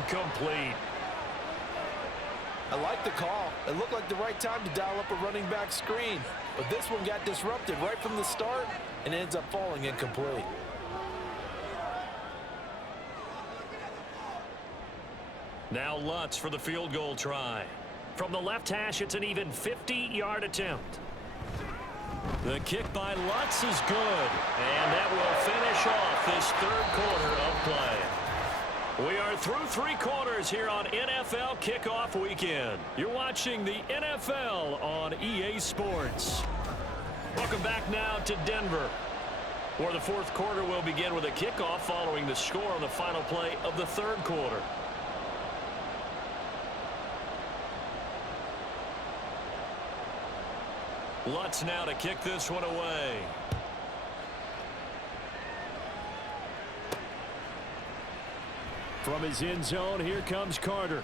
incomplete. I like the call. It looked like the right time to dial up a running back screen. But this one got disrupted right from the start and ends up falling incomplete. Now Lutz for the field goal try. From the left hash, it's an even 50-yard attempt. The kick by Lutz is good. And that will finish off this third quarter of play. We are through 3 quarters here on NFL Kickoff Weekend. You're watching the NFL on EA Sports. Welcome back now to Denver, where the fourth quarter will begin with a kickoff following the score on the final play of the third quarter. Lutz now to kick this one away. From his end zone, here comes Carter.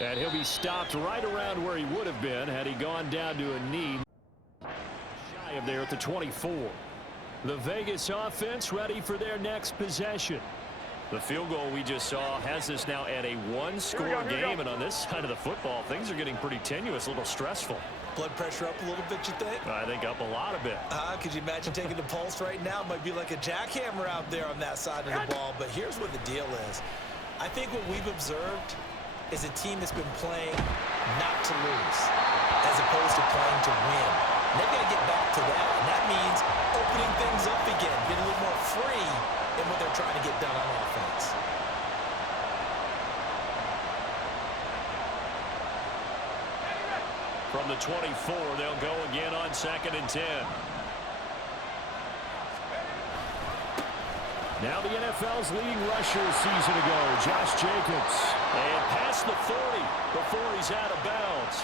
And he'll be stopped right around where he would have been had he gone down to a knee. Shy of there at the 24. The Vegas offense ready for their next possession. The field goal we just saw has us now at a one-score game. And on this side of the football, things are getting pretty tenuous, a little stressful. Blood pressure up a little bit, you think? I think up a lot of it. Could you imagine taking the pulse right now? Might be like a jackhammer out there on that side of the ball. But here's what the deal is. I think what we've observed is a team that's been playing not to lose as opposed to playing to win. And they've got to get back to that. And that means opening things up again, being a little more free in what they're trying to get done on offense. From the 24, they'll go again on 2nd and 10. Now the NFL's leading rusher a season ago, Josh Jacobs. And past the 40 before he's out of bounds.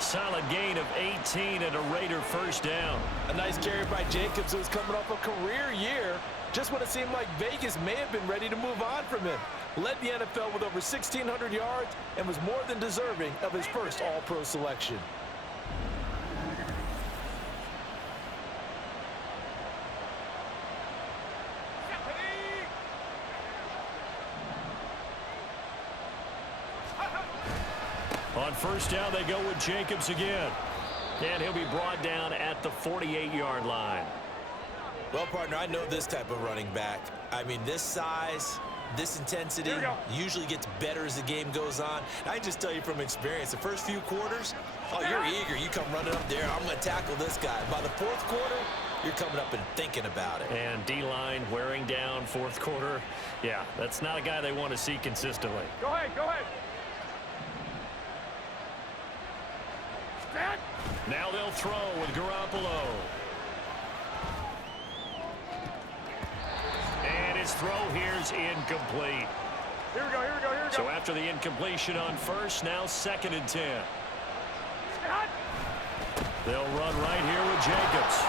Solid gain of 18 and a Raider first down. A nice carry by Jacobs, who was coming off a career year. Just when it seemed like Vegas may have been ready to move on from him. Led the NFL with over 1,600 yards and was more than deserving of his first All-Pro selection. On first down, they go with Jacobs again. And he'll be brought down at the 48-yard line. Well, partner, I know this type of running back. I mean, this size, this intensity usually gets better as the game goes on. And I just tell you from experience, the first few quarters, oh, you're eager. You come running up there, I'm going to tackle this guy. By the fourth quarter, you're coming up and thinking about it. And D-line wearing down fourth quarter. Yeah, that's not a guy they want to see consistently. Go ahead, go ahead. Now they'll throw with Garoppolo. And his throw here's incomplete. Here we go, here we go, here we go. So after the incompletion on first, now 2nd and 10. They'll run right here with Jacobs.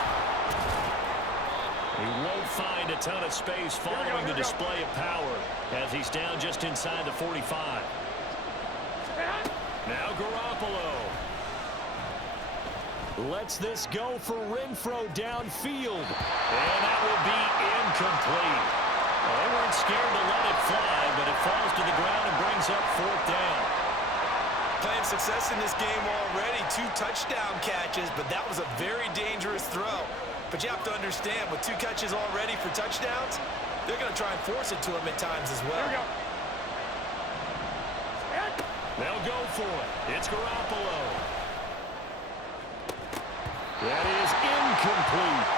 He won't find a ton of space following the display of power as he's down just inside the 45. Now Garoppolo. Lets this go for Renfro downfield. And that will be incomplete. Well, they weren't scared to let it fly, but it falls to the ground and brings up 4th down. Playing success in this game already. 2 touchdown catches, but that was a very dangerous throw. But you have to understand, with 2 catches already for touchdowns, they're going to try and force it to him at times as well. Here we go. They'll go for it. It's Garoppolo. That is incomplete.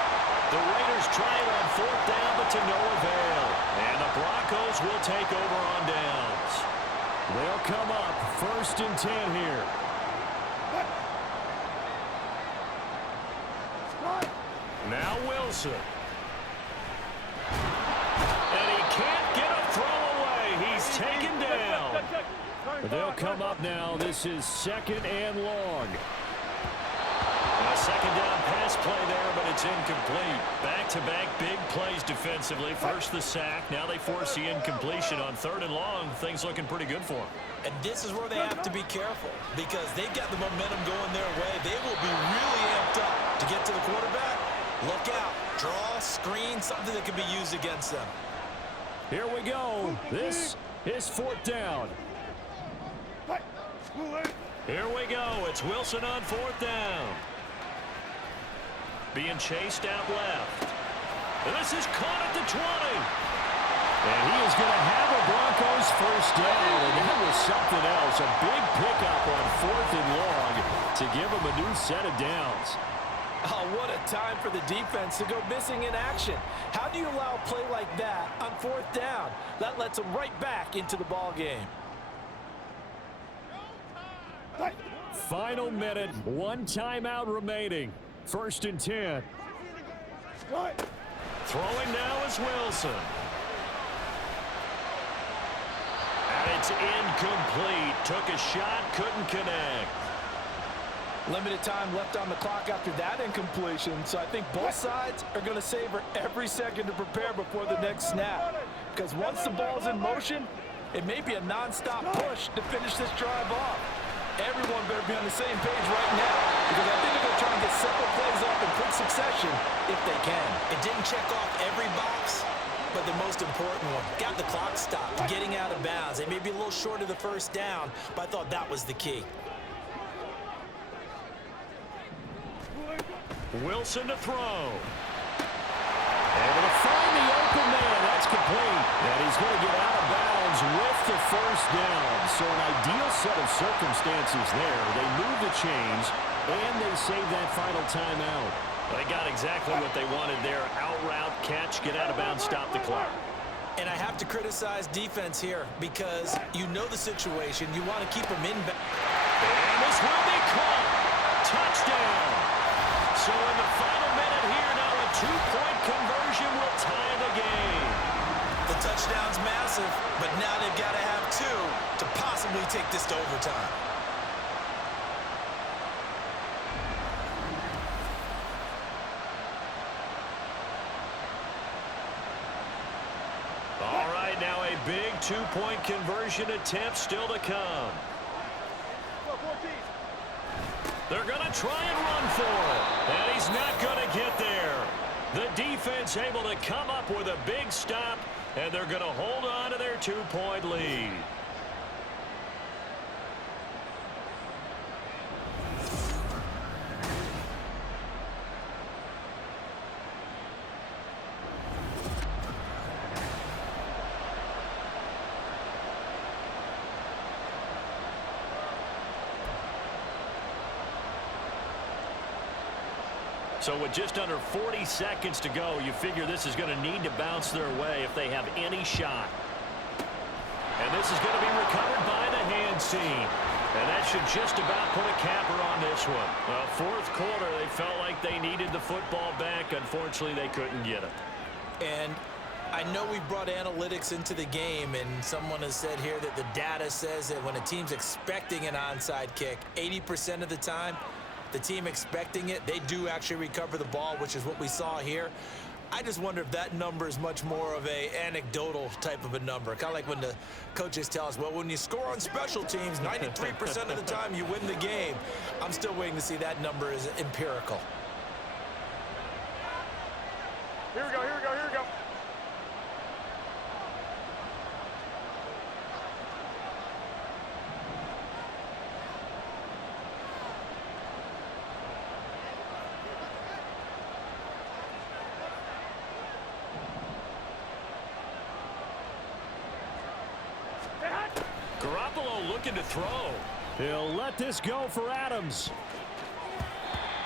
The Raiders try it on 4th down, but to no avail. And the Broncos will take over on downs. They'll come up 1st and 10 here. Now Wilson. And he can't get a throw away. He's taken down. They'll come up now. This is 2nd and long. A 2nd down pass play there, but it's incomplete. Back-to-back big plays defensively. First the sack. Now they force the incompletion on 3rd and long. Things looking pretty good for them. And this is where they have to be careful because they've got the momentum going their way. They will be really amped up to get to the quarterback. Look out. Draw, screen, something that can be used against them. Here we go. This is fourth down. Here we go. It's Wilson on fourth down. Being chased out left. This is caught at the 20. And he is going to have a Broncos first down. And that was something else. A big pickup on fourth and long to give him a new set of downs. Oh, what a time for the defense to go missing in action. How do you allow a play like that on fourth down? That lets them right back into the ball game. Final minute, one timeout remaining. First and 10. Throwing now is Wilson. And it's incomplete. Took a shot, couldn't connect. Limited time left on the clock after that incompletion, so I think both sides are going to savor every second to prepare before the next snap. Because once the ball's in motion, it may be a non-stop push to finish this drive off. Everyone better be on the same page right now, because I think they're going to try and get several plays off in quick succession if they can. It didn't check off every box, but the most important one, got the clock stopped, getting out of bounds. They may be a little short of the first down, but I thought that was the key. Wilson to throw. Able to find the open man. That's complete. And he's going to get out of bounds with the first down. So an ideal set of circumstances there. They move the chains, and they save that final timeout. They got exactly what they wanted there. Out route, catch, get out of bounds, stop the clock. And I have to criticize defense here because you know the situation. You want to keep them in. And this will be caught. Touchdown. So in the final minute here, now a two-point conversion will tie the game. The touchdown's massive, but now they've got to have two to possibly take this to overtime. All right, now a big two-point conversion attempt still to come. They're going to try and run for it. And he's not going to get there. The defense able to come up with a big stop, and they're going to hold on to their two-point lead. So with just under 40 seconds to go, you figure this is going to need to bounce their way if they have any shot. And this is going to be recovered by the hands team. And that should just about put a capper on this one. Well, fourth quarter, they felt like they needed the football back. Unfortunately, they couldn't get it. And I know we brought analytics into the game, and someone has said here that the data says that when a team's expecting an onside kick, 80% of the time, the team expecting it, they do actually recover the ball, which is what we saw here. I just wonder if that number is much more of a anecdotal type of a number. Kind of like when the coaches tell us, well, when you score on special teams, 93% of the time you win the game. I'm still waiting to see that number is empirical. Here we go, here we go, here we go. Garoppolo looking to throw. He'll let this go for Adams.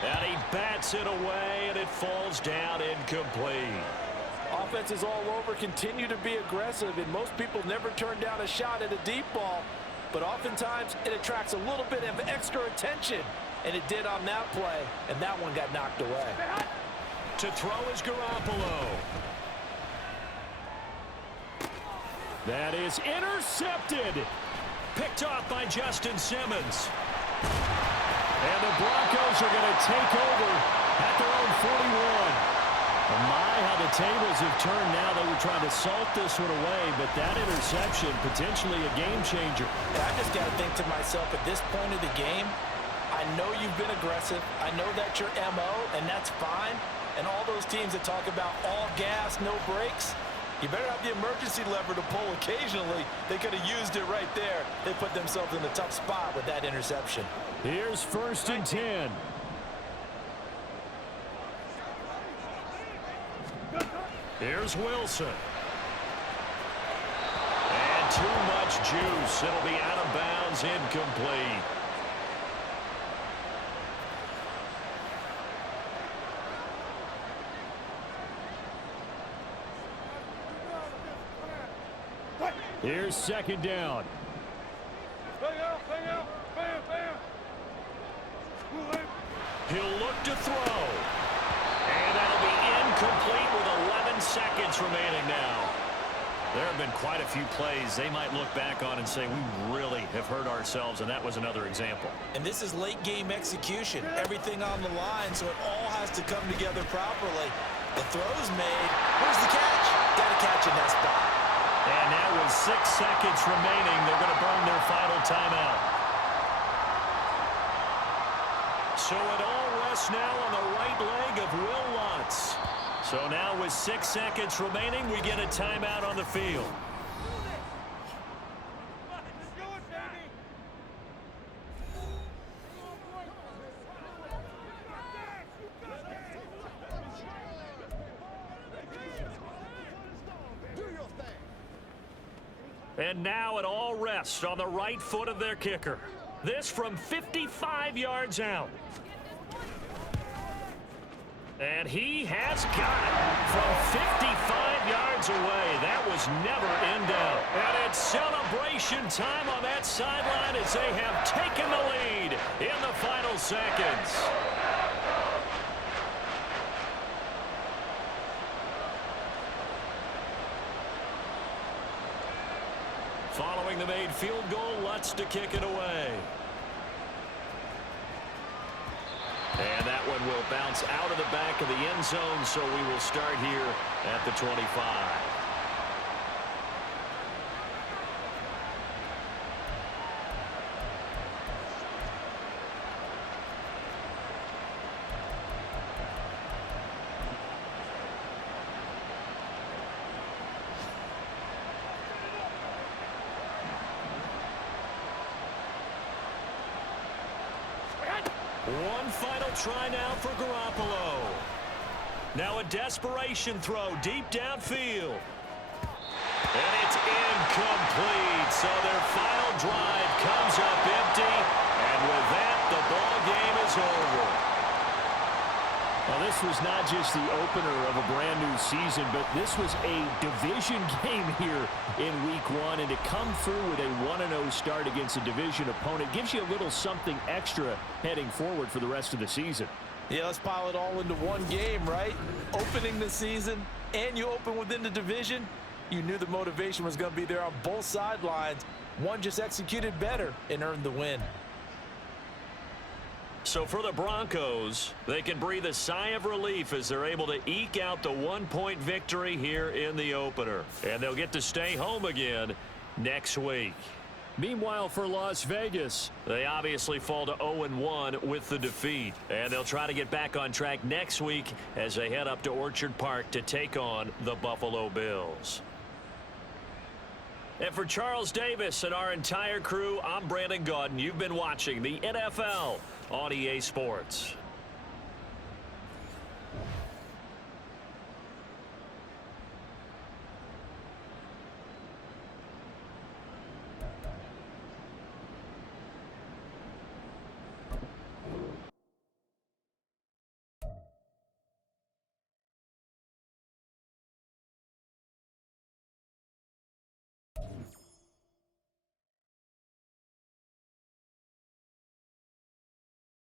And he bats it away, and it falls down incomplete. Offenses all over continue to be aggressive, and most people never turn down a shot at a deep ball. But oftentimes, it attracts a little bit of extra attention, and it did on that play, and that one got knocked away. To throw is Garoppolo. That is intercepted. Picked off by Justin Simmons. And the Broncos are going to take over at their own 41. My, how the tables have turned now. They were trying to salt this one away, but that interception, potentially a game changer. I just got to think to myself, at this point of the game, I know you've been aggressive. I know that's your MO, and that's fine. And all those teams that talk about all gas, no brakes, You better have the emergency lever to pull occasionally. They could have used it right there. They put themselves in a tough spot with that interception. Here's 1st and 10. Here's Wilson. And too much juice. It'll be out of bounds, incomplete. Here's 2nd down. He'll look to throw. And that'll be incomplete with 11 seconds remaining now. There have been quite a few plays they might look back on and say, we really have hurt ourselves, and that was another example. And this is late game execution. Everything on the line, so it all has to come together properly. The throw's made. Where's the catch? Got to catch in that spot. And now with 6 seconds remaining, they're going to burn their final timeout. So it all rests now on the right leg of Will Lutz. So now with 6 seconds remaining, we get a timeout on the field. And now it all rests on the right foot of their kicker. This from 55 yards out. And he has got it from 55 yards away. That was never in doubt. And it's celebration time on that sideline as they have taken the lead in the final seconds. Following the made field goal, Lutz to kick it away. And that one will bounce out of the back of the end zone, so we will start here at the 25. One final try now for Garoppolo. Now a desperation throw deep downfield. And it's incomplete. So their final drive comes up empty. And with that, the ball game is over. Well, this was not just the opener of a brand new season, but this was a division game here in week 1. And to come through with a 1-0 start against a division opponent gives you a little something extra heading forward for the rest of the season. Yeah, let's pile it all into one game, right? Opening the season, and you open within the division. You knew the motivation was going to be there on both sidelines. One just executed better and earned the win. So for the Broncos, they can breathe a sigh of relief as they're able to eke out the 1-point victory here in the opener. And they'll get to stay home again next week. Meanwhile, for Las Vegas, they obviously fall to 0-1 with the defeat. And they'll try to get back on track next week as they head up to Orchard Park to take on the Buffalo Bills. And for Charles Davis and our entire crew, I'm Brandon Gaudin. You've been watching the NFL on EA Sports.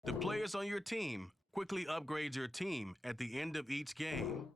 The players on your team quickly upgrade your team at the end of each game.